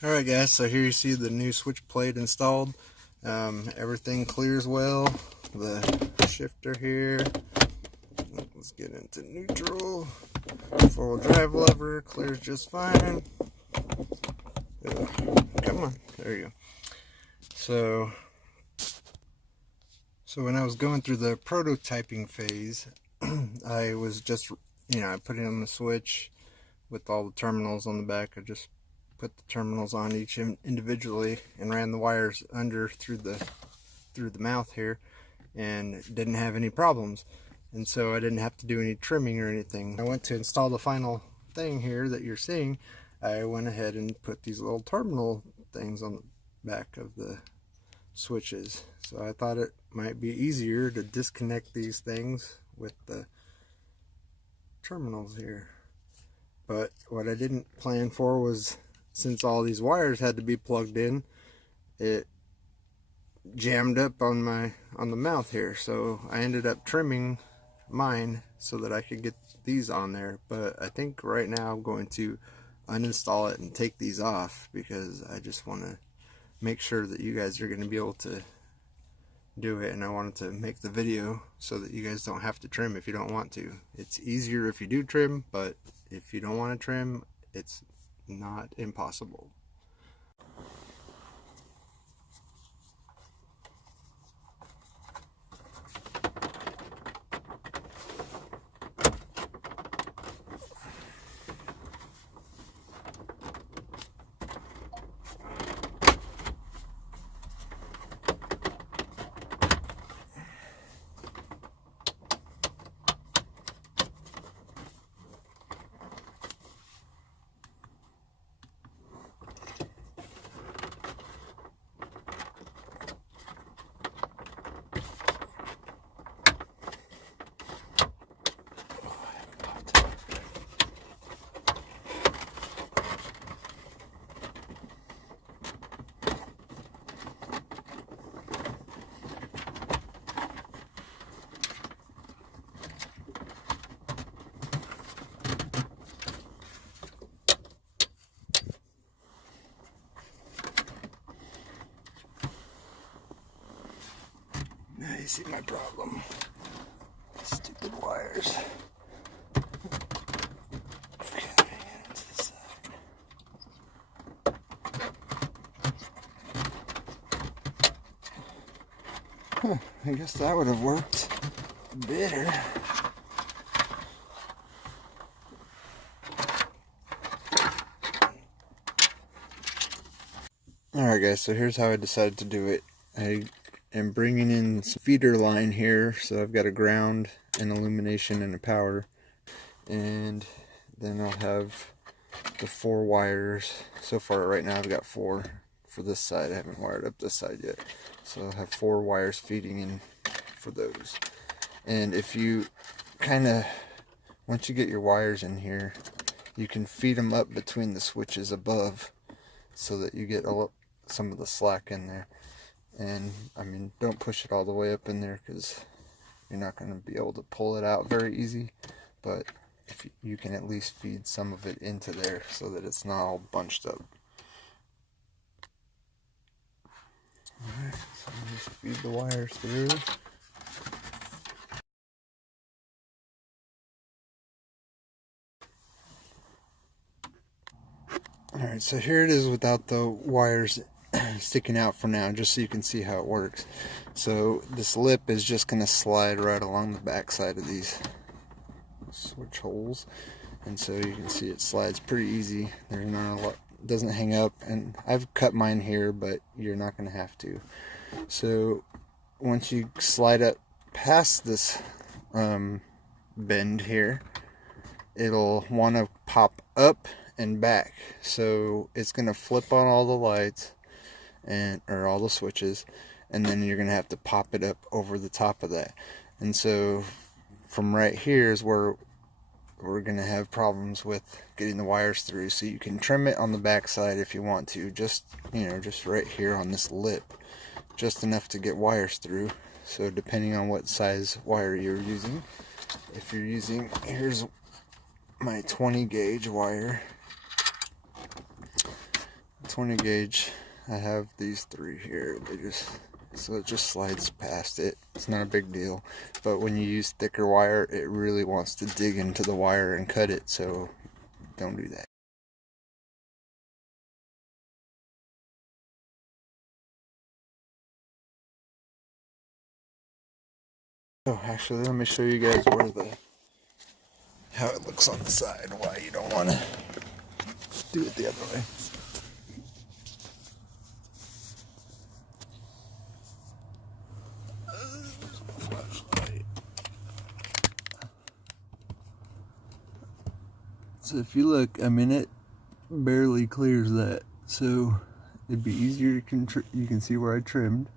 Alright guys, so here you see the new switch plate installed. Everything clears well. The shifter here. Let's get into neutral. 4-wheel drive lever clears just fine. Come on, there you go. So when I was going through the prototyping phase, I was just, I put in the switch with all the terminals on the back. I just put the terminals on each individually and ran the wires under through the mouth here, and didn't have any problems. And so I didn't have to do any trimming or anything. I went to install the final thing here that you're seeing. I went ahead and put these little terminal things on the back of the switches. So I thought it might be easier to disconnect these things with the terminals here. But what I didn't plan for was, since all these wires had to be plugged in, it jammed up on the mouth here. So I ended up trimming mine so that I could get these on there. But I think right now I'm going to uninstall it and take these off, because I just want to make sure that you guys are going to be able to do it, and I wanted to make the video so that you guys don't have to trim if you don't want to. It's easier if you do trim, but if you don't want to trim, it's not impossible. Now you see my problem. Stupid wires. I guess that would have worked better. Alright guys, so here's how I decided to do it. I am bringing in some feeder line here, so I've got a ground, an illumination, and a power. And then I'll have the 4 wires. So far right now I've got 4 for this side. I haven't wired up this side yet. So I'll have 4 wires feeding in for those. And if you once you get your wires in here, you can feed them up between the switches above so that you get some of the slack in there. And I mean, don't push it all the way up in there, because you're not going to be able to pull it out very easy. But if you can at least feed some of it into there so that it's not all bunched up. Alright, so just feed the wires through. Alright, so here it is without the wires sticking out for now, just so you can see how it works. So this lip is just going to slide right along the back side of these switch holes, and so you can see it slides pretty easy. There's not a lot, doesn't hang up, and I've cut mine here, but you're not going to have to. So once you slide up past this bend here, it'll want to pop up and back, so it's going to flip on all the lights or all the switches, and then you're going to have to pop it up over the top of that. And so from right here is where we're going to have problems with getting the wires through. So you can trim it on the back side if you want to, just right here on this lip, just enough to get wires through. So depending on what size wire you're using, if you're using, here's my 20 gauge wire, 20 gauge, I have these 3 here. So it just slides past it. It's not a big deal. But when you use thicker wire, it really wants to dig into the wire and cut it, so don't do that. Oh, actually, let me show you guys how it looks on the side, why you don't want to do it the other way. Flashlight. So if you look, I mean, it barely clears that, so it'd be easier to you can see where I trimmed.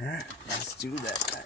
Alright, let's do that.